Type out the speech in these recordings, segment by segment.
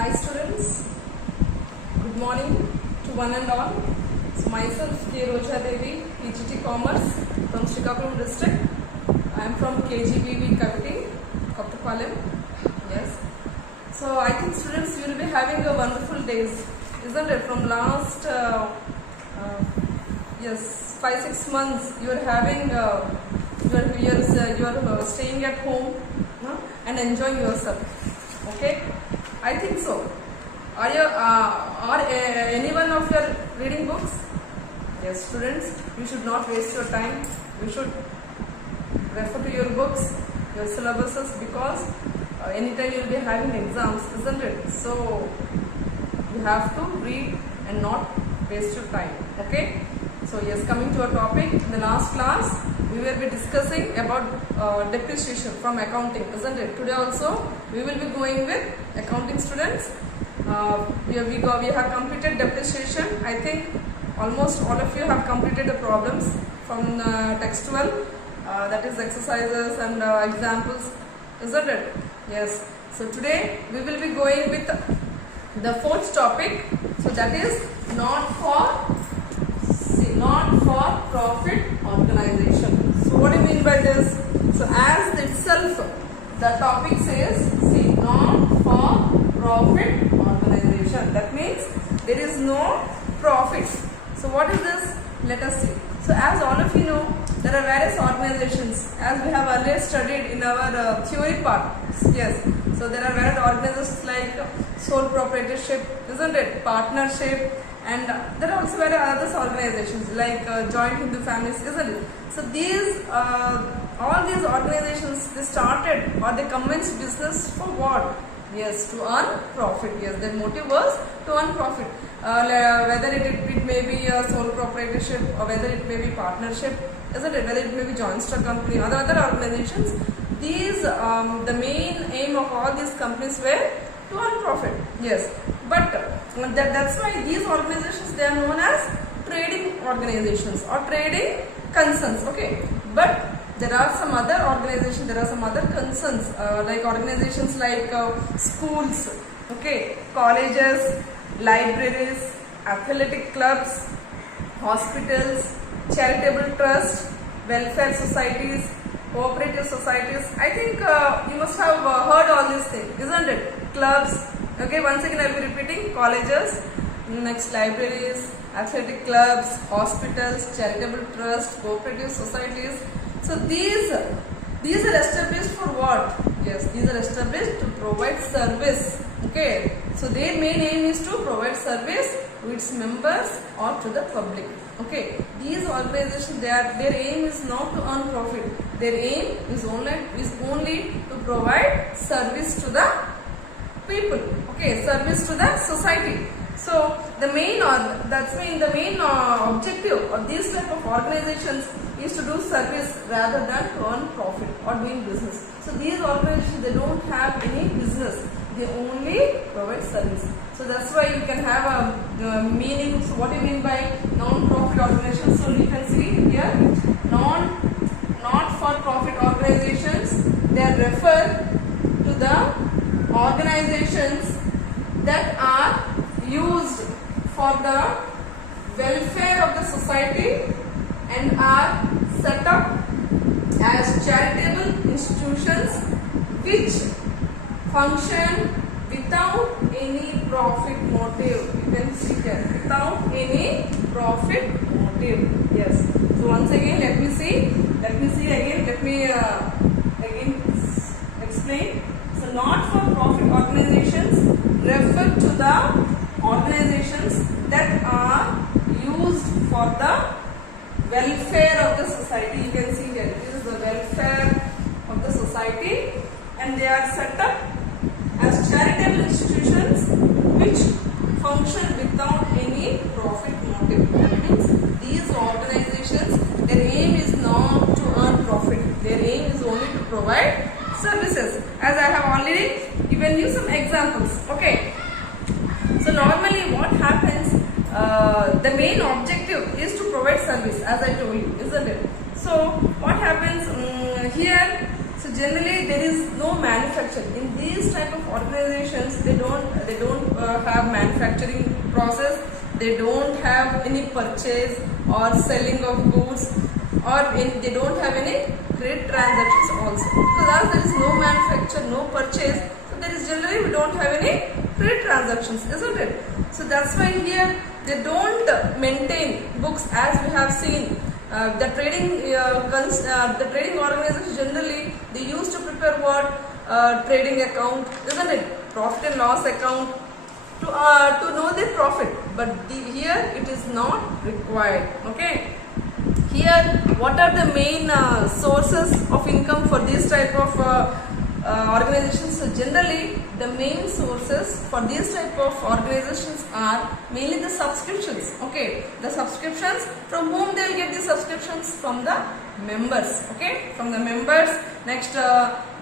Hi students, good morning to one and all. It's myself K. Roja Devi, PGT Commerce from Srikakulam district. I am from KGBV Kaviti, Kottapalam. Yes. So I think students, you will be having a wonderful days, isn't it? From last 5-6 months, you are having you are staying at home, no? And enjoying yourself. Okay, I think so. Are any one of your reading books? Yes, students, you should not waste your time. You should refer to your books, your syllabuses, because anytime you will be having exams, isn't it? So you have to read and not waste your time. Okay. So yes, coming to our topic, in the last class we will be discussing about depreciation from accounting, isn't it? Today also we will be going with accounting students. We have completed depreciation. I think almost all of you have completed the problems from text 12, that is exercises and examples, isn't it? Yes. So today we will be going with the fourth topic. So that is not for profit organization. So what do you mean by this? So as itself the topic says, not for profit organization. That means there is no profit. So what is this? Let us see. So as all of you know, there are various organizations, as we have earlier studied in our theory part. Yes. So there are various organizations like sole proprietorship, isn't it? Partnership. And there are also various other organizations like Joint Hindu Families, isn't it? So these, all these organizations, they started or they commenced business for what? Yes, to earn profit. Yes, their motive was to earn profit. Whether it may be a sole proprietorship or whether it may be partnership, isn't it? Whether it may be joint stock company or other organizations. These, the main aim of all these companies were to earn profit. Yes, but that's why these organizations, they are known as trading organizations or trading concerns. Okay, but there are some other organizations, there are some other concerns like organizations like schools, okay, colleges, libraries, athletic clubs, hospitals, charitable trusts, welfare societies, cooperative societies. I think you must have heard all these things, isn't it? Clubs. Okay, once again I will be repeating: colleges, next libraries, athletic clubs, hospitals, charitable trusts, cooperative societies. So these are established for what? Yes, these are established to provide service. Okay, so their main aim is to provide service to its members or to the public. Okay, these organizations, their aim is not to earn profit. Their aim is only to provide service to the people. Okay, service to the society. So the main objective of these type of organizations is to do service rather than to earn profit or doing business. So these organizations, they don't have any business, they only provide service. So that's why you can have a meaning. So what do you mean by non-profit organizations? So you can see here, not for profit organizations, they refer to the organizations that are used for the welfare of the society and are set up as charitable institutions which function without any profit motive. You can see here, without any profit motive. Yes. So once again, let me again explain. So not for profit organizations refer to the organizations that are used for the welfare of the society. You can see here, this is the welfare of the society, and they are set up as charitable institutions which function without any profit motive. That means these organizations, their aim is not to earn profit. Their aim is only to provide services. As I have already given you some examples. Okay. So normally what happens, the main objective is to provide service, as I told you, isn't it? So what happens here? So So generally there is no manufacture in these type of organizations. They don't have manufacturing process. They don't have any purchase or selling of goods, or they don't have any credit transactions also. Because as there is no manufacture, no purchase, so there is generally we don't have any credit transactions, isn't it? So that's why here they don't maintain books, as we have seen. The trading organizations generally they used to prepare what trading account, isn't it? Profit and loss account to know the profit. But here it is not required. Okay. Here, what are the main sources of income for this type of organizations? So generally, the main sources for these type of organizations are mainly the subscriptions. Okay, the subscriptions, from whom they will get the subscriptions? From the members. Okay, from the members. Next,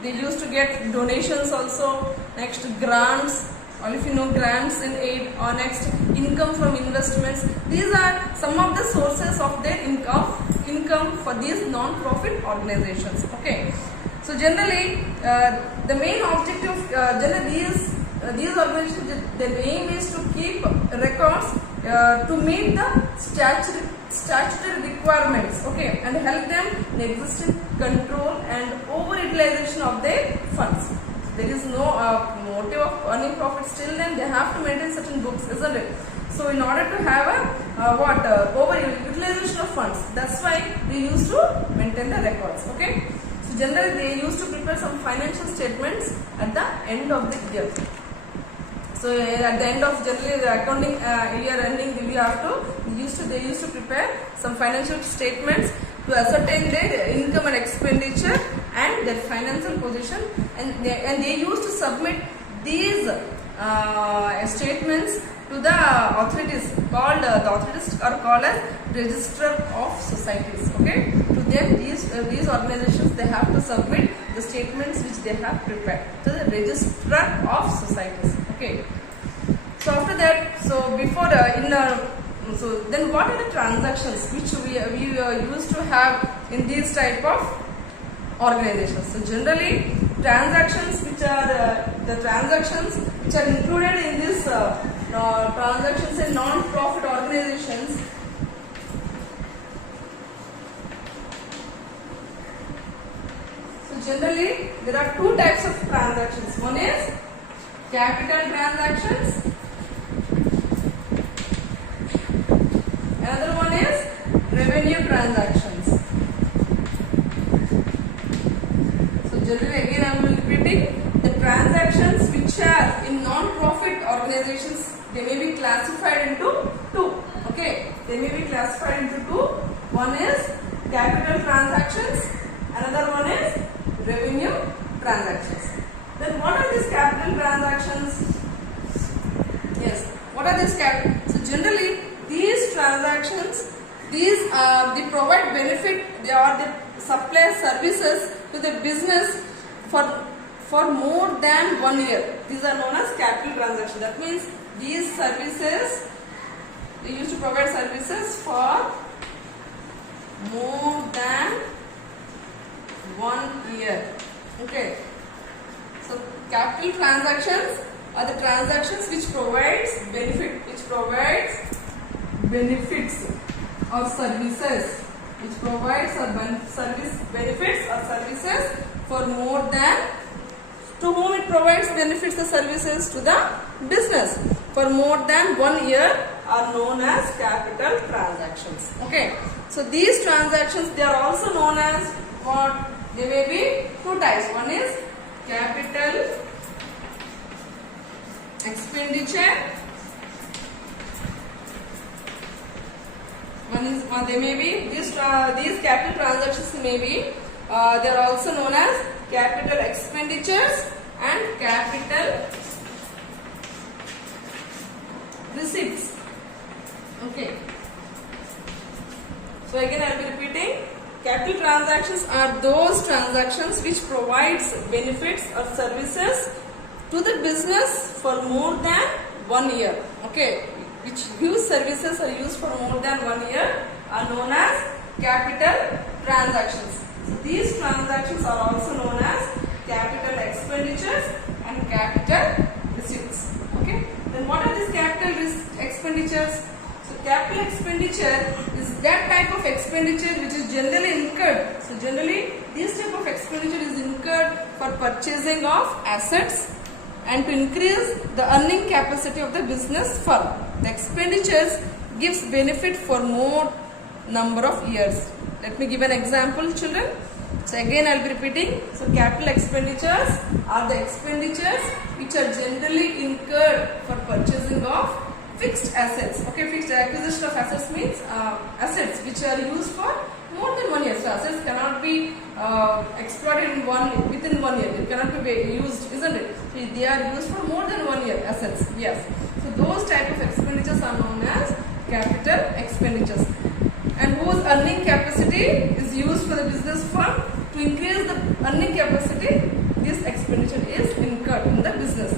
they used to get donations also. Next, grants, or if you know, grants in aid, or next, income from investments. These are some of the sources of their income for these non-profit organizations. Okay. So generally, the main objective, generally these organizations, their aim is to keep records to meet the statutory requirements. Okay, and help them in existing control and over-utilization of their funds. There is no motive of earning profit. Still, then they have to maintain certain books, isn't it? So, in order to have a over-utilization of funds, that's why they used to maintain the records. Okay. So, generally they used to prepare some financial statements at the end of the year. So, at the end of generally the accounting year ending, they used to prepare some financial statements to ascertain their income and expenditure and their financial position, and they used to submit these statements to the authorities. The authorities are called as registrar of societies. Okay, to them these organizations, they have to submit the statements which they have prepared to the registrar of societies. Okay. So after that, so before so then what are the transactions which we used to have in these type of organizations? So generally, transactions which are included in this transactions in non-profit organizations. So generally, there are two types of transactions. One is capital transactions. Another one is revenue transactions. So generally, again I am repeating, the transactions which are in non-profit organizations, they may be classified into two. Okay, they may be classified into two. One is capital transactions, another one is revenue transactions. Then what are these capital transactions? Yes, what are these capital? So generally, these transactions, they provide benefit, they supply services to the business for more than 1 year. These are known as capital transactions. That means these services, they used to provide services for more than 1 year. Okay. So capital transactions are the transactions which provides benefits or services, for more than, to whom it provides benefits or services, to the business for more than 1 year, are known as capital transactions. Okay, so these transactions, they are also known as what? They may be two types. One is capital expenditure. They may be these capital transactions may be they are also known as capital expenditures and capital receipts. Okay. So again I will be repeating. Capital transactions are those transactions which provides benefits or services to the business for more than 1 year. Okay, which use services are used for more than 1 year are known as capital transactions. So these transactions are also known as capital expenditures and capital receipts. Okay. Then what are these capital expenditures? So capital expenditure is that type of expenditure which is generally incurred. So generally this type of expenditure is incurred for purchasing of assets and to increase the earning capacity of the business firm. The expenditures gives benefit for more number of years. Let me give an example, children. So again I will be repeating. So capital expenditures are the expenditures which are generally incurred for purchasing of fixed assets. Okay, fixed acquisition of assets means assets which are used for more than 1 year. So assets cannot be exploited within 1 year. It cannot be used, isn't it? So they are used for more than 1 year assets. Yes. So those type of expenditures are known as capital expenditures. And whose earning capacity is used for the business firm to increase the earning capacity, this expenditure is incurred in the business.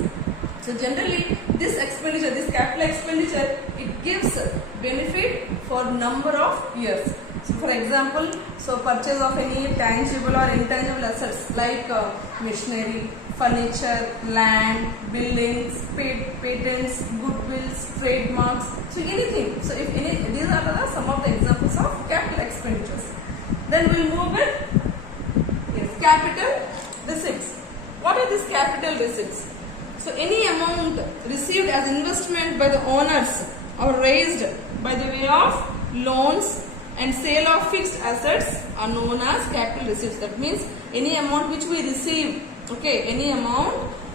So generally this expenditure, this capital expenditure, it gives benefit for number of years. So for example, so purchase of any tangible or intangible assets like machinery, furniture, land, buildings, patents, goodwills, trademarks, so anything. So if any, these are some of the examples of capital expenditures. Then we'll move with capital receipts. What are these capital receipts? So any amount received as investment by the owners or raised by the way of loans and sale of fixed assets are known as capital receipts. That means any amount which we receive, okay, any amount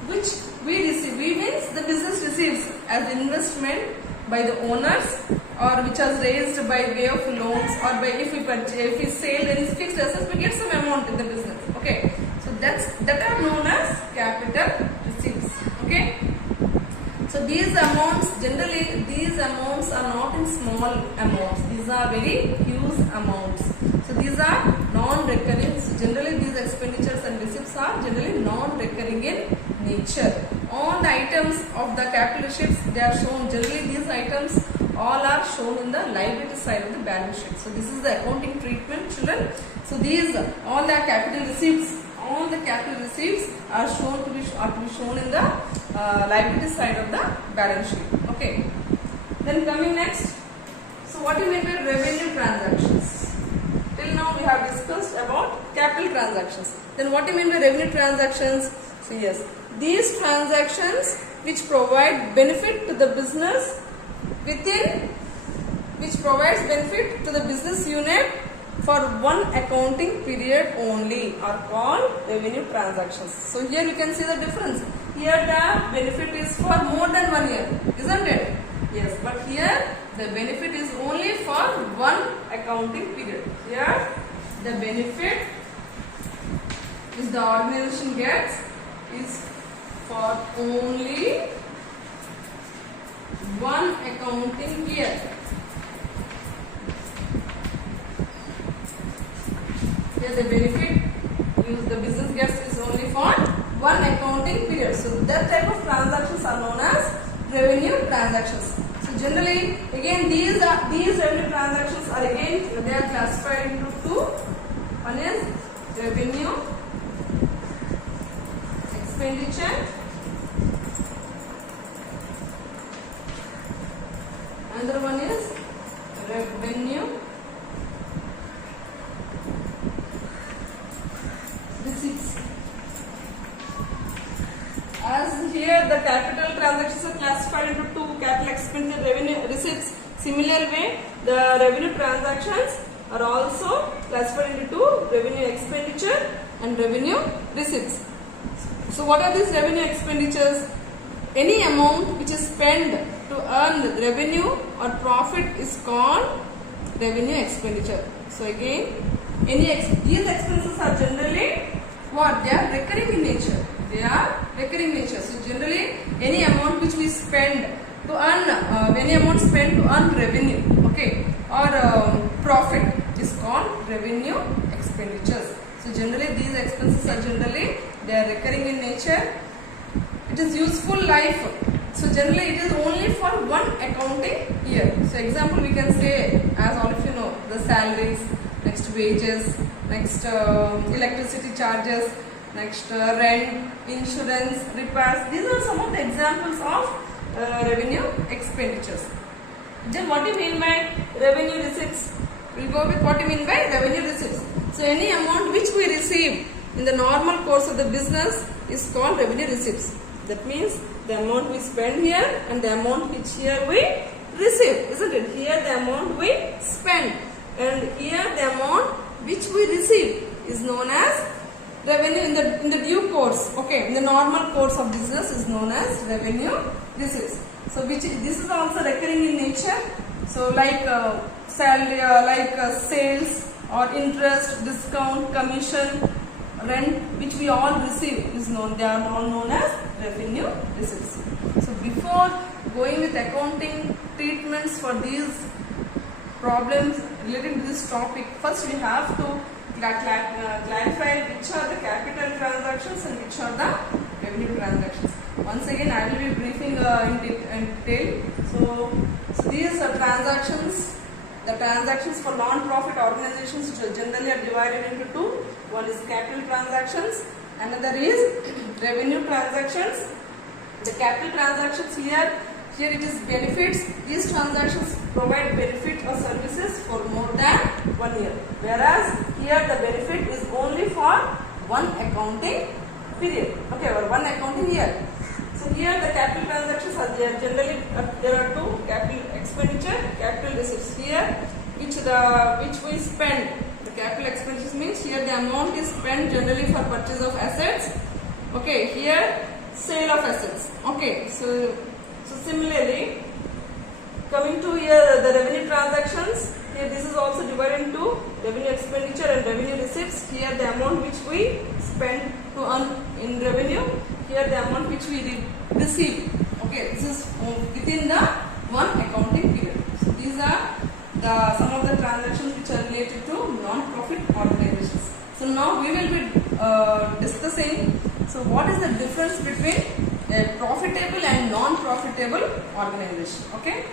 which we receive, we means the business receives as investment by the owners or which was raised by way of loans or by if we sell any fixed assets, we get some amount in the business. Okay, so that are known as capital receipts. Okay. So these amounts, generally these amounts are not in small amounts. These are very huge amounts. So these are non-recurring. So generally these expenditures and receipts are generally non-recurring in nature. All the items of the capital receipts, they are shown. Generally these items all are shown in the liability side of the balance sheet. So this is the accounting treatment, children. So these all the capital receipts. All the capital receipts are shown to be shown in the liability side of the balance sheet. Okay. Then coming next. So what do you mean by revenue transactions? Till now we have discussed about capital transactions. Then what do you mean by revenue transactions? So yes, these transactions which provide benefit to the business which provides benefit to the business unit for one accounting period only are called revenue transactions. So here you can see the difference. Here the benefit is for more than 1 year, isn't it? Yes, but here the benefit is only for one accounting period. Here the benefit which the organization gets is for only one accounting year. Here the benefit the business gets is only for one accounting period. So that type of transactions are known as revenue transactions. So generally again these revenue transactions are again they are classified into two. One is revenue expenditure, another one is revenue receipts. As here the capital transactions are classified into two, capital expenditure, revenue receipts. Similar way the revenue transactions are also classified into two, revenue expenditure and revenue receipts. So what are these revenue expenditures? Any amount which is spent to earn revenue or profit is called revenue expenditure. So again, these expenses are generally what? They are recurring in nature. They are recurring in nature. So generally, any amount which we spend to earn, any amount spent to earn revenue, okay, or profit is called revenue expenditures. So generally, these expenses are generally they are recurring in nature. It is useful life. So generally, it is only for one accounting year. So example, we can say, as all of you know, the salaries, next wages, next electricity charges, next rent, insurance, repairs. These are some of the examples of revenue expenditures. Then what do you mean by revenue receipts? We'll go with what you mean by revenue receipts. So any amount which we receive in the normal course of the business is called revenue receipts. That means the amount we spend here and the amount which here we receive, isn't it? Here the amount we spend and here the amount which we receive is known as revenue in the due course. Okay, in the normal course of business is known as revenue receipts. So this is also recurring in nature. So like salary, sales or interest, discount, commission, rent, which we all receive is known. They are all known as revenue receipts. So before going with accounting treatments for these problems related to this topic, first we have to clarify which are the capital transactions and which are the revenue transactions. Once again, I will be briefing in detail. So these are transactions. The transactions for non-profit organizations which are generally divided into two. One is capital transactions, another is revenue transactions. The capital transactions here it is benefits. These transactions provide benefit or services for more than 1 year. Whereas here the benefit is only for one accounting period. Okay, or one accounting year. So here the capital transactions are there. Generally there are two: capital expenditure, capital receipts. Here which we spend. The capital expenditures means here the amount is spent generally for purchase of assets. Okay, here sale of assets. Okay, so similarly, coming to here the revenue transactions, here this is also divided into revenue expenditure and revenue receipts. Here the amount which we spend to earn in revenue, here the amount which we receive. Okay, this is within the one accounting period. So these are some of the transactions which are related to non-profit organizations. So now we will be discussing, so what is the difference between a profitable and non-profitable organization. Okay.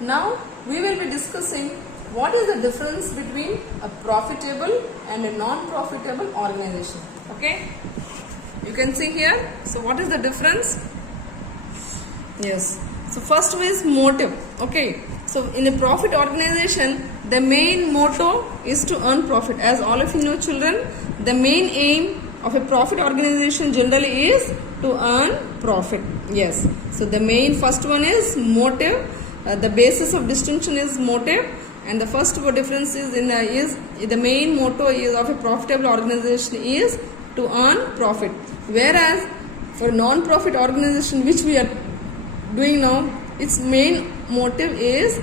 Now we will be discussing what is the difference between a profitable and a non-profitable organization. Okay. You can see here. So what is the difference? Yes. So first one is motive. Okay. So in a profit organization, the main motto is to earn profit. As all of you know, children, the main aim of a profit organization generally is to earn profit. Yes. So the main first one is motive. The basis of distinction is motive, and the first difference is the main motto is of a profitable organization is to earn profit. Whereas for non-profit organization which we are doing now, its main motive is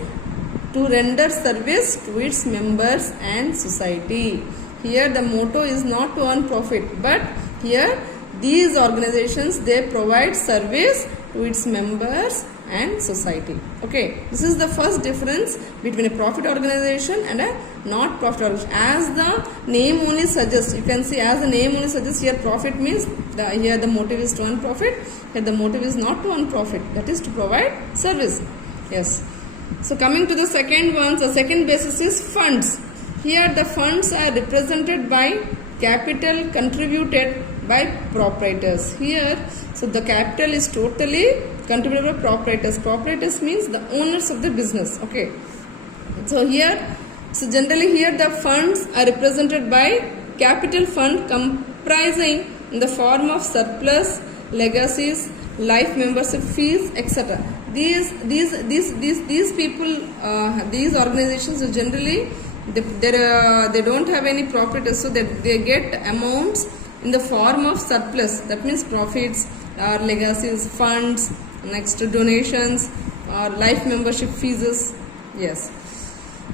to render service to its members and society. Here the motto is not to earn profit, but here these organizations, they provide service to its members and society. Okay, this is the first difference between a profit organization and a not profit organization. As the name only suggests, you can see as the name only suggests, here profit means here the motive is to earn profit, here the motive is not to earn profit, that is to provide service. Yes. So coming to the second one, the second basis is funds. Here the funds are represented by capital contributed by proprietors. Here, so the capital is totally contributed by proprietors. Proprietors means the owners of the business. Okay. So here, so generally here the funds are represented by capital fund comprising in the form of surplus, legacies, life membership fees, etc. These people, these organizations are generally they don't have any proprietors, so they get amounts in the form of surplus. That means profits or legacies, funds, next donations or life membership fees. Yes.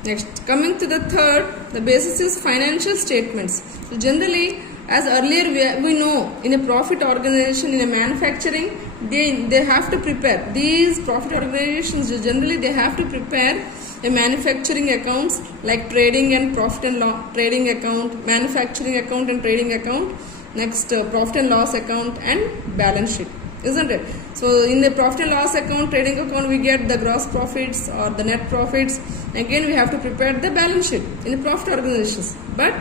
Next, coming to the third, the basis is financial statements. So generally, as earlier we know, in a profit organization, in a manufacturing, they have to prepare. These profit organizations generally they have to prepare a manufacturing accounts like trading and profit and loss, trading account, manufacturing account and trading account, next profit and loss account and balance sheet, isn't it? So in the profit and loss account, trading account, we get the gross profits or the net profits. Again, we have to prepare the balance sheet in the profit organizations. But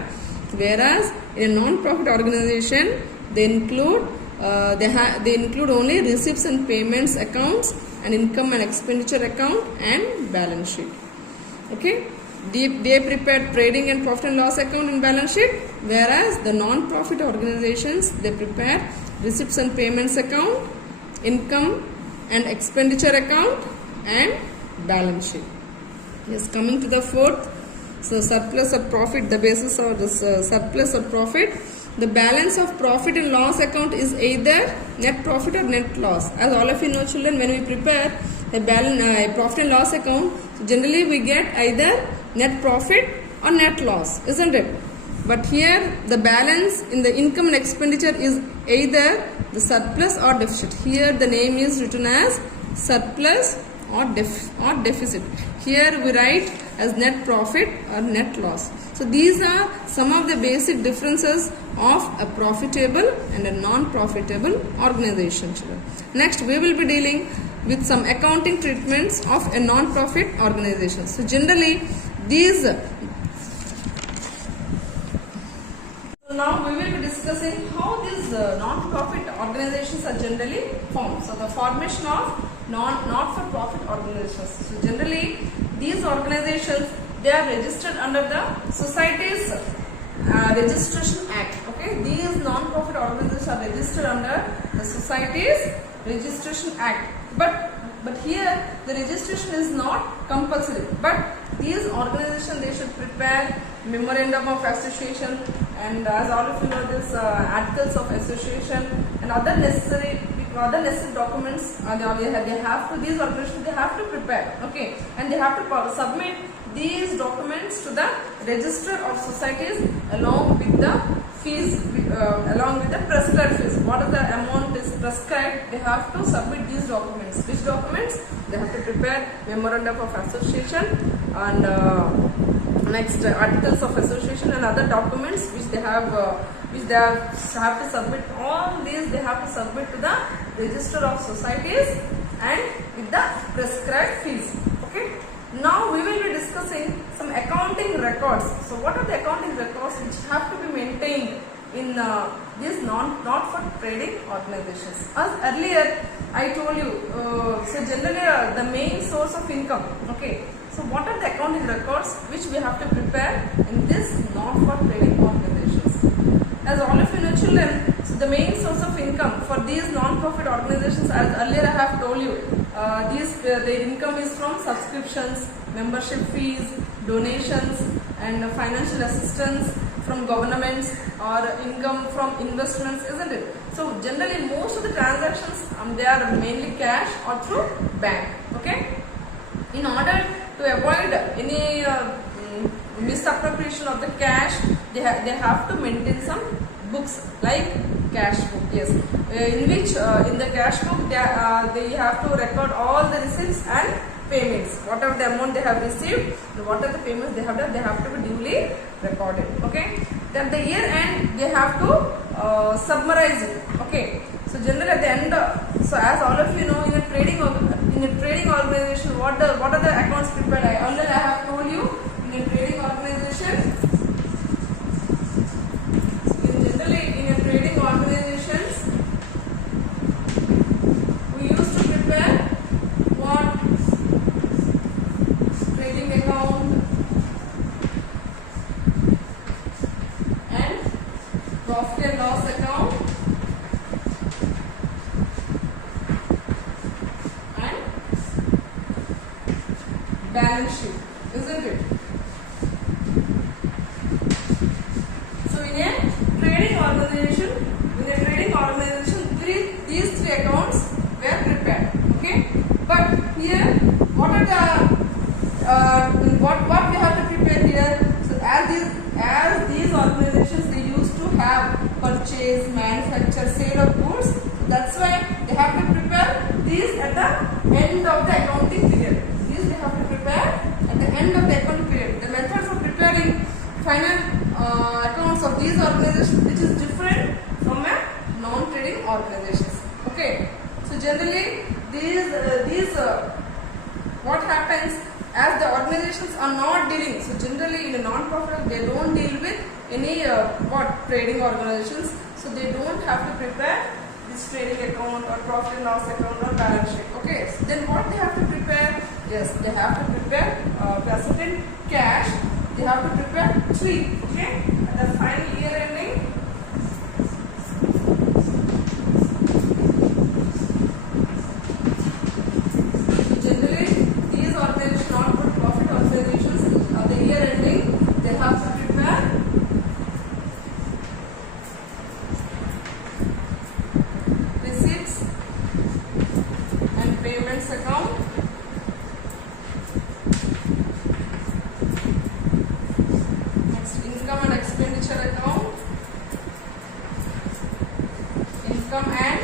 whereas in a non-profit organization, they include they include only receipts and payments accounts and income and expenditure account and balance sheet. Okay, they prepare trading and profit and loss account and balance sheet, whereas the non-profit organizations, they prepare receipts and payments account, income and expenditure account and balance sheet. Yes, coming to the fourth, so surplus or profit, the basis of this surplus or profit. The balance of profit and loss account is either net profit or net loss. As all of you know, children, when we prepare a profit and loss account, so generally we get either net profit or net loss, isn't it? But here the balance in the income and expenditure is either the surplus or deficit. Here the name is written as surplus or deficit. Here we write as net profit or net loss. So these are some of the basic differences of a profitable and a non-profitable organization, children. Next, we will be dealing with some accounting treatments of a non-profit organization. So generally, these. So now we will be discussing how these non-profit organizations are generally formed. So the formation of not-for-profit organizations. So generally, these organizations, they are registered under the Societies Registration Act. Okay, these non-profit organizations are registered under the Societies Registration Act. But here the registration is not compulsory. But these organizations, they should prepare memorandum of association, and as all of you know, this articles of association and other necessary documents. They have to, these organizations, they have to prepare. Okay, and they have to submit these documents to the Register of Societies along with the fees, along with the prescribed fees. What is the amount is prescribed? They have to submit these documents. Which documents? They have to prepare memorandum of association and next articles of association and other documents which they have to submit. All these they have to submit to the Register of Societies and with the prescribed fees. Okay. Now we will be discussing some accounting records. So what are the accounting records which have to be maintained in these not for trading organizations? As earlier I told you, so generally the main source of income. Okay. So what are the accounting records which we have to prepare in this not for trading organizations? As all of you know, children, so the main source of income for these non-profit organizations, as earlier I have told you, the income is from subscriptions, membership fees, donations and financial assistance from governments or income from investments, isn't it? So generally most of the transactions, they are mainly cash or through bank. Okay. In order to avoid any misappropriation of the cash, they have to maintain some books like cash book. Yes, in which in the cash book they have to record all the receipts and payments. Whatever the amount they have received, what are the payments they have done, they have to be duly recorded. Okay. Then the year end they have to summarize it. Okay. So generally at the end, so as all of you know, in a trading organization, what are the accounts prepared? Earlier I have told you, in a trading organization, generally in a trading organizations, we used to prepare what? Trading account and profit and loss account and balance sheet, isn't it? So in a trading organization, these three accounts were prepared. Okay, but here what are the what we have to prepare here? So as these organizations, they used to have purchase, manufacture, sale of goods. So that's why they have to prepare these at the end of the accounting period. These they have to prepare at the end of the accounting period. The method for preparing final accounts of these organizations, which is different from a non-trading organizations. Okay. So generally sense, as the organizations are not dealing, so generally in a non-profit they don't deal with any trading organizations, so they don't have to prepare this trading account or profit and loss account or balance sheet. Okay, so then what they have to prepare? Yes, they have to prepare present cash. They have to prepare 3. Okay, at the final year ending. Generally, these organizations, not-for-profit organizations, at the year ending, they have to prepare receipts and payments account. Next, income and expenditure account. Income and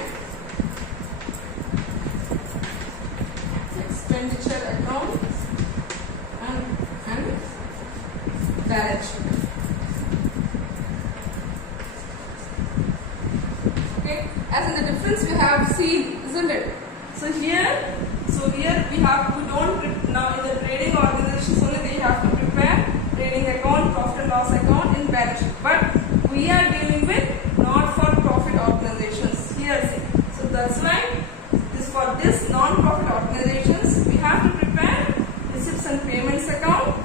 expenditure account and balance sheet. Okay, as in the difference we have seen, isn't it? So here we don't now in the trading organizations only they have to prepare trading account, profit and loss account in balance sheet. But we are dealing with not-for-profit organizations here. See. So that's why for this non-profit organizations we have to prepare receipts and payments account,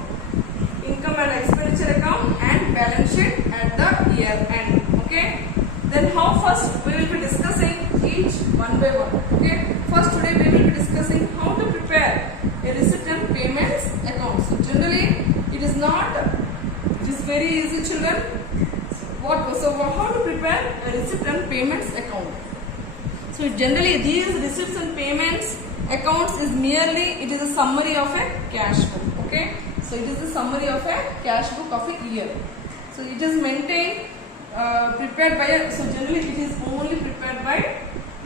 income and expenditure account and balance sheet at the year end. Okay. Then how first we will be discussing each one by one. Okay. First today we will be discussing how to prepare a receipt and payments account. So generally it is very easy, children. How to prepare a receipt and payments account? So generally these receipts and payments accounts is it is a summary of a cash book. Okay. So it is a summary of a cash book of a year. So it is maintained, prepared by so generally it is only prepared by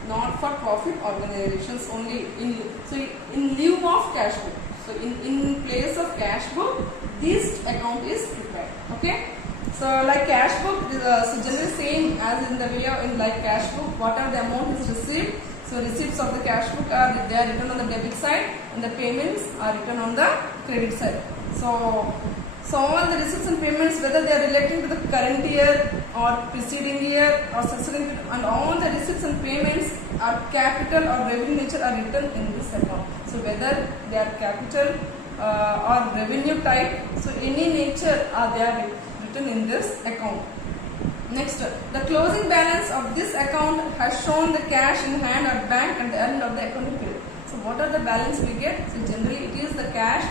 not-for-profit organizations only in lieu of cash book. So in place of cash book, this account is prepared. Okay. So like cash book, so generally same as in the way of like cash book, whatever the amount is received. So receipts of the cash book they are written on the debit side and the payments are written on the credit side. So all the receipts and payments, whether they are relating to the current year or preceding year or succeeding, and all the receipts and payments are capital or revenue nature are written in this account. So whether they are capital or revenue type, so any nature they are written in this account. Next, the closing balance of this account has shown the cash in hand or bank at the end of the accounting period. So what are the balance we get? So generally it is the cash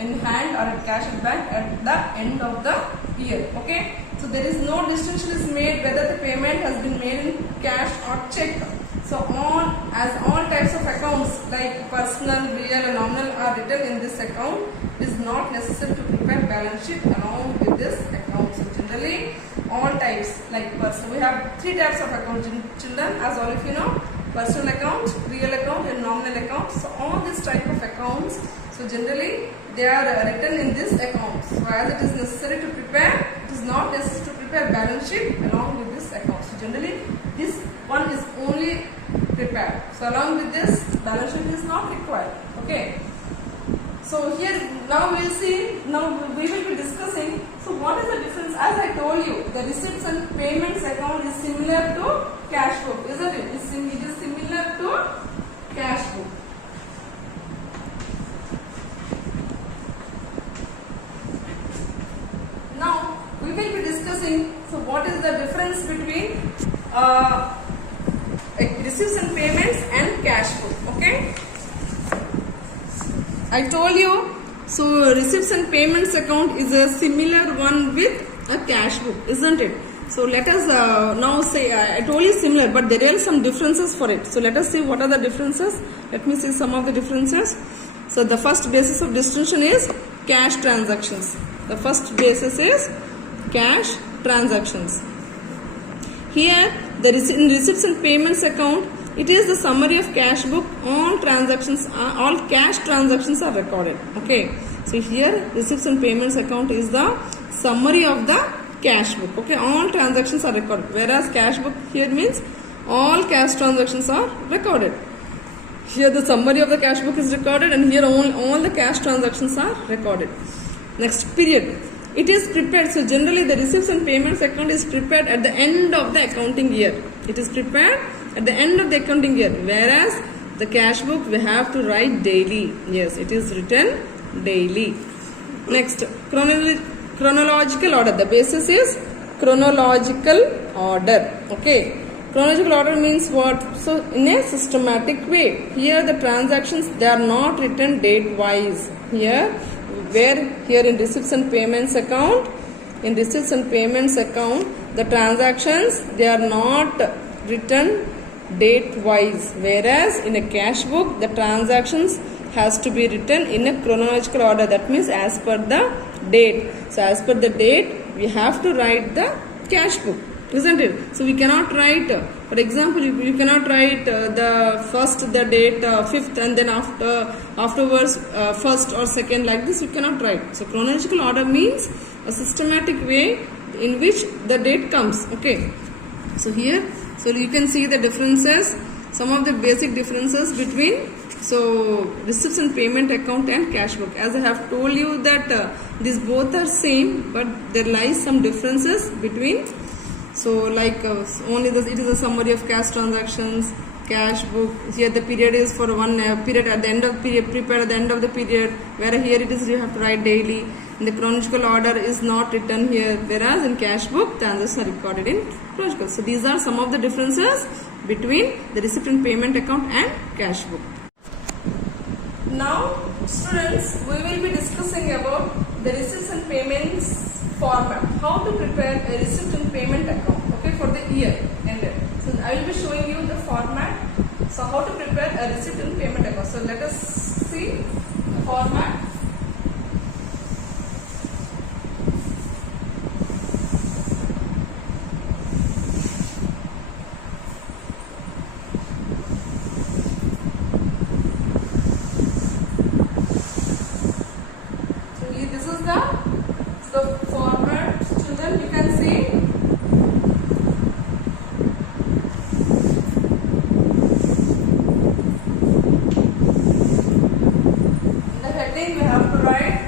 in hand or cash at bank at the end of the year. Okay. So there is no distinction is made whether the payment has been made in cash or check. So all types of accounts like personal, real and nominal are written in this account, it is not necessary to prepare balance sheet along with this account. So generally all types like personal, we have 3 types of accounts in children, as all of you know: personal account, real account and nominal account. So all these type of accounts, so generally they are written in this account. So as it is necessary to prepare, it is not necessary to prepare balance sheet along with this account. So generally this one is only prepared. So along with this, balance sheet is not required. Okay. So here now we will see, now we will be discussing, so what is the difference? As I told you, the receipts and payments account is similar to cash book, isn't it? It is similar to cash book. Now we will be discussing, so what is the difference between receipts and payments and cash book. Okay. I told you, so receipts and payments account is a similar one with a cash book, isn't it? So let us now say, I told you similar, but there are some differences for it. So let us see what are the differences. Let me see some of the differences. So the first basis of distinction is cash transactions. The first basis is cash transactions. Here, the receipts and payments account, it is the summary of cash book. All cash transactions are recorded. Okay. So here, receipts and payments account is the summary of the cash book. Okay. All transactions are recorded. Whereas cash book here means all cash transactions are recorded. Here the summary of the cash book is recorded, and here all the cash transactions are recorded. Next, period. It is prepared. So generally the receipts and payments account is prepared at the end of the accounting year. It is prepared at the end of the accounting year. Whereas the cash book we have to write daily. Yes, it is written daily. Next, chronological order. The basis is chronological order. Okay. Chronological order means what? So in a systematic way. Here the transactions, they are not written date wise. Here in receipts and payments account, the transactions, they are not written date wise. Whereas in a cash book, the transactions has to be written in a chronological order. That means as per the date. So as per the date, we have to write the cash book. Isn't it? So we cannot write, for example, you cannot write the date 5th, and then afterwards 1st or 2nd, like this you cannot write. So chronological order means a systematic way in which the date comes. Okay. So here, so you can see the differences, some of the basic differences between receipts and payment account and cash book. As I have told you that these both are same, but there lies some differences between. So like only this, it is a summary of cash transactions, cash book. Here the period is for one period at the end of period, prepared at the end of the period, where here it is you have to write daily. In the chronological order is not written here, whereas in cash book transactions are recorded in chronological. So these are some of the differences between the receipt and payment account and cash book. Now students, we will be discussing about the receipts and payments format, how to prepare a receipt and payment account, okay, for the year ended. So I will be showing you the format. So how to prepare a receipt and payment account. So let us see the format. So this is the format, children, you can see. In the heading we have to write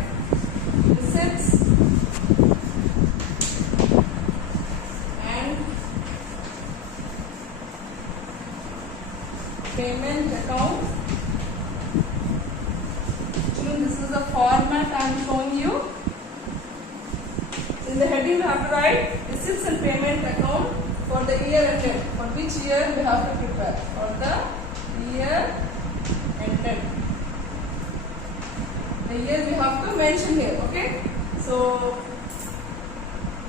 receipts and payment account. Children, this is the format I am showing you. In the heading we have to write receipts and payment account for the year ended. For which year we have to prepare? For the year ended. The year we have to mention here. Okay. So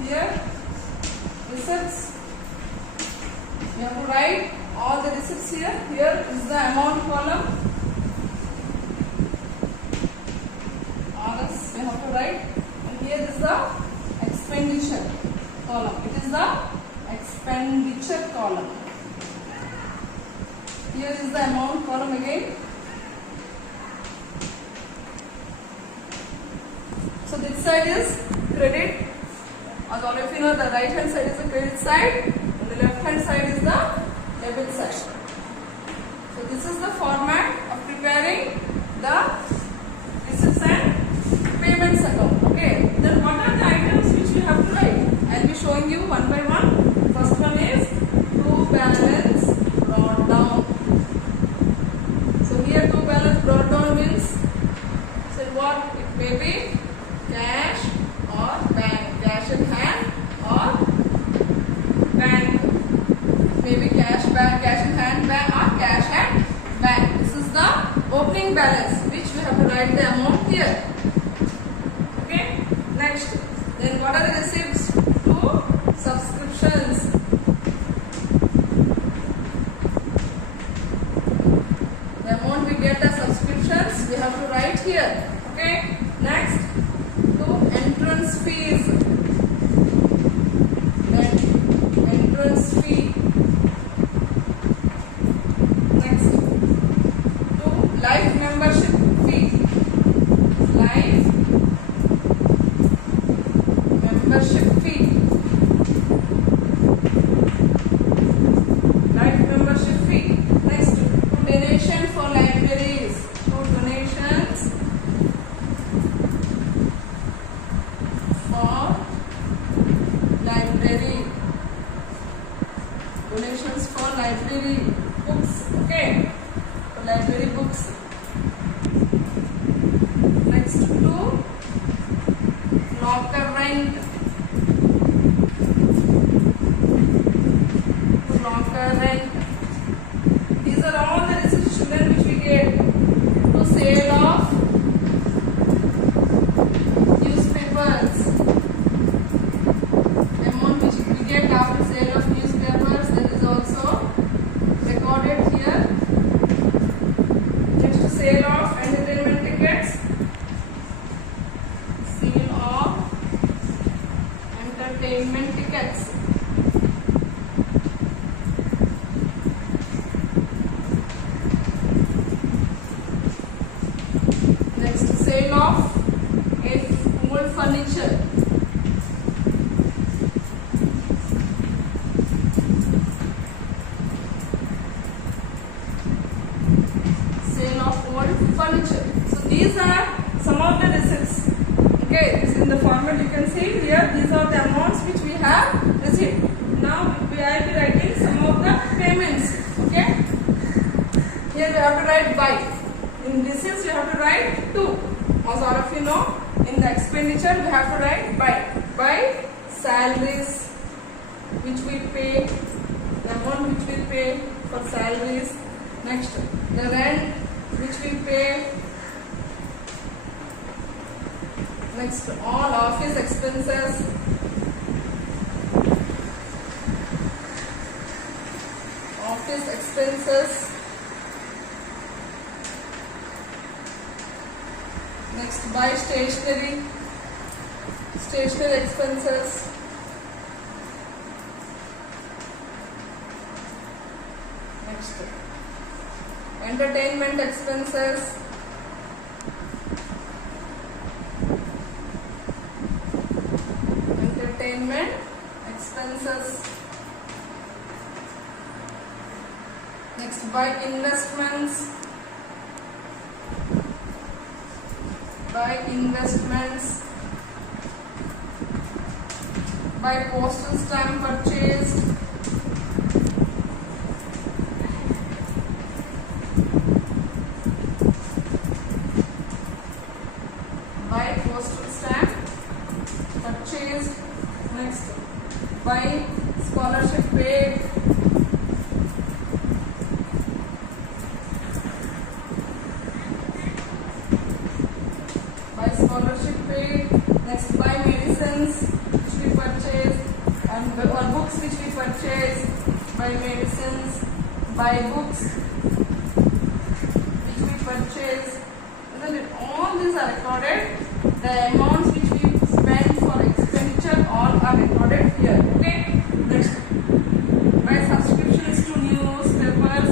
here receipts. We have to write all the receipts here. Here is the amount column. RS we have to write. And here is the expenditure column. It is the expenditure column. Here is the amount column again. So this side is credit. As all of you know, the right hand side is the credit side and the left hand side is the debit side. So this is the format of preparing the receipts and payments account. Okay. Then what are the items which we have to write? I will be showing you one by one. First one is to balance brought down. So here to balance brought down means, so what? It may be cash or bank, cash in hand or bank. Maybe cash bank, cash in hand bank or cash at bank. This is the opening balance which we have to write the amount here. Okay. Next, then what are the receipts? To subscriptions. The amount we get as subscriptions we have to write here. Okay. Next, to entrance fees. Then entrance fee. Next, to life membership fee. Life membership fee. Life membership fee. Next, to donation for life locker rent, locker rent. These are all the receipts, children, which we get to sale of newspapers. Amount which we get after sale of newspapers, that is also recorded here. Next, sale of entertainment tickets. Sale of entertainment tickets. Next, sale of old furniture. Sale of old furniture. So these are some of the receipts. Okay, this in the format you can see here. These are the amounts which we have received. Now we will be writing some of the payments. Okay. Here we have to write by. In receipts you have to write to. As all of you know, in the expenditure we have to write by salaries which we pay, the amount which we pay for salaries. Next, the rent which we pay. Next, all office expenses. Office expenses. Next, buy stationery expenses. Next, entertainment expenses. Entertainment expenses. Next, buy investments. By investments, by postal stamp purchased, by postal stamp purchased. Next, by scholarship paid, scholarship paid. Next, buy medicines which we purchase, and or books which we purchase. Buy medicines, buy books which we purchase. And then all these are recorded. The amounts which we spend for expenditure all are recorded here. Okay. Next, buy subscriptions to newspapers.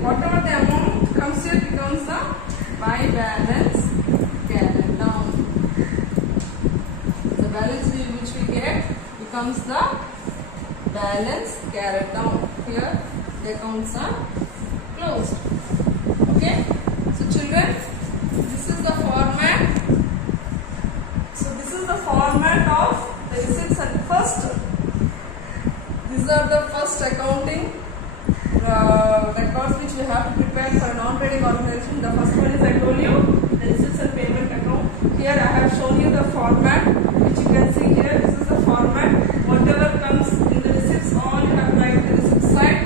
Whatever the amount comes here becomes the by balance carried down. The balance which we get becomes the balance carried down. Here the accounts are closed. Okay. So children, this is the format. So this is the format of the receipts and first. These are the first accounting records which we have to prepare for a non-trading organization. The first one is, I told you, the receipts and payment account. Here I have shown you the format which you can see here. This is the format. Whatever comes in the receipts, all you have to write the receipt side,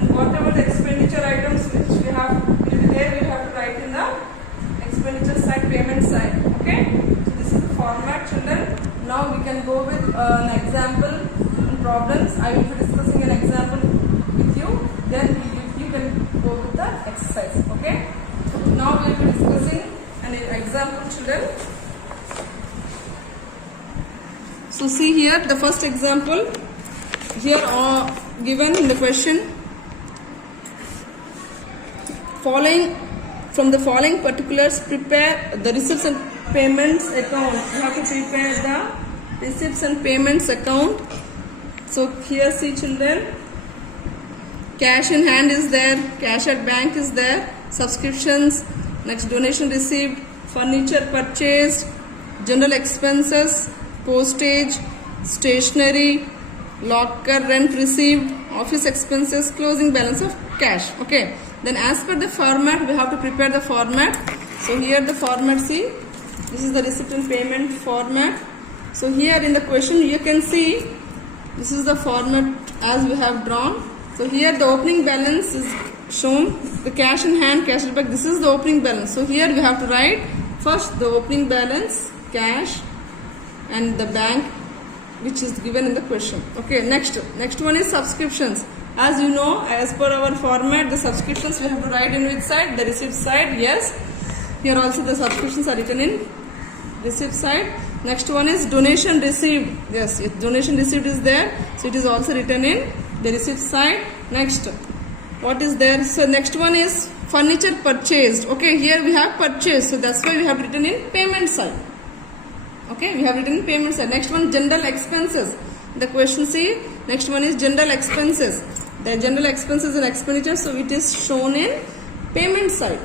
and whatever the expenditure items which we have will be there, we have to write in the expenditure side, payment side. Okay. So this is the format, children. Now we can go with an example and problems. I will be discussing an example with you. Then you can go with the exercise. Okay. Now we will be discussing an example, children. So see here the first example. Here given in the question. From the following particulars, prepare the receipts and payments account. You have to prepare the receipts and payments account. So here see children, cash in hand is there, cash at bank is there, subscriptions, next donation received, furniture purchased, general expenses, postage, stationery, locker rent received, office expenses, closing balance of cash. Okay. Then as per the format, we have to prepare the format. So here the format, see, this is the receipt and payment format. So here in the question you can see this is the format as we have drawn. So here the opening balance is shown, the cash in hand, cash in bank, this is the opening balance. So here we have to write first the opening balance, cash, and the bank which is given in the question. Okay, next one is subscriptions. As you know, as per our format, the subscriptions we have to write in which side? The receipt side. Yes, here also the subscriptions are written in receipt side. Next one is donation received. Yes, if donation received is there, so it is also written in the receipt side. Next, what is there? So next one is furniture purchased. Okay, here we have purchased, so that's why we have written in payment side. Okay, we have written in payment side. Next one, general expenses. The question, see, next one is general expenses. The general expenses and expenditure, so it is shown in payment side.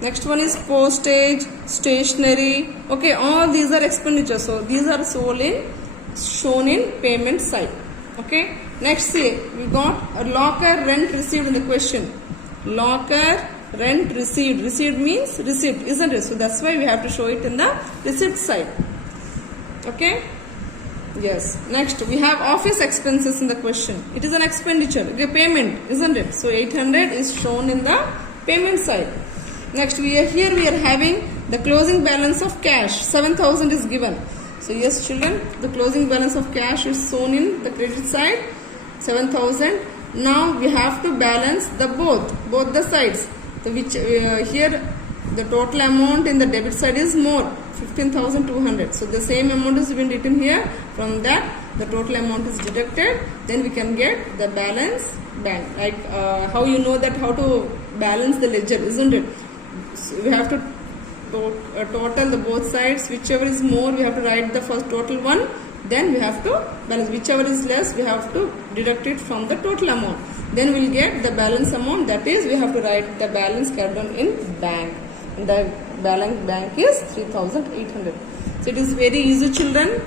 Next one is postage, stationery. Okay, all these are expenditures, so these are shown in payment side. Okay, next, see, we got a locker rent received in the question. Locker rent received. Received means receipt, isn't it? So that's why we have to show it in the receipt side. Okay. Yes. Next, we have office expenses in the question. It is an expenditure, okay, payment, isn't it? So 800 is shown in the payment side. Next, we are having the closing balance of cash. 7,000 is given. So yes, children, the closing balance of cash is shown in the credit side, 7,000. Now we have to balance the both the sides. Here the total amount in the debit side is more, 15,200. So the same amount is been written here. From that, the total amount is deducted. Then we can get the balance bank. Like how you know that how to balance the ledger, isn't it? So we have to total the both sides. Whichever is more, we have to write the first total one. Then we have to balance. Whichever is less, we have to deduct it from the total amount. Then we will get the balance amount. That is, we have to write the balance carried on in bank. And the balance bank is 3,800. So it is very easy, children.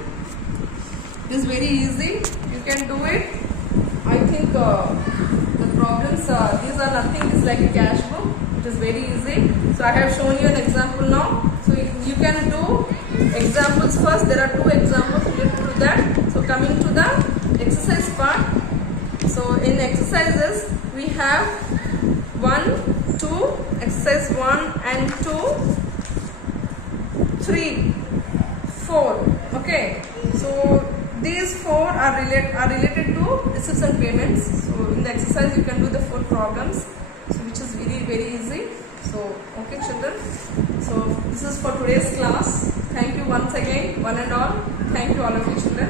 It is very easy. You can do it. I think the problems, these are nothing. It is like a cash book. It is very easy. So I have shown you an example now. So you can do examples first. There are 2 examples related to that. So coming to the exercise part. So in exercises we have 1, 2, exercise 1 and 2, 3, 4. Okay. So these 4 are related to receipts and payments. So in the exercise you can do the 4 problems. So which is very easy. So okay, children. So this is for today's class. Thank you once again, one and all. Thank you all of you, children.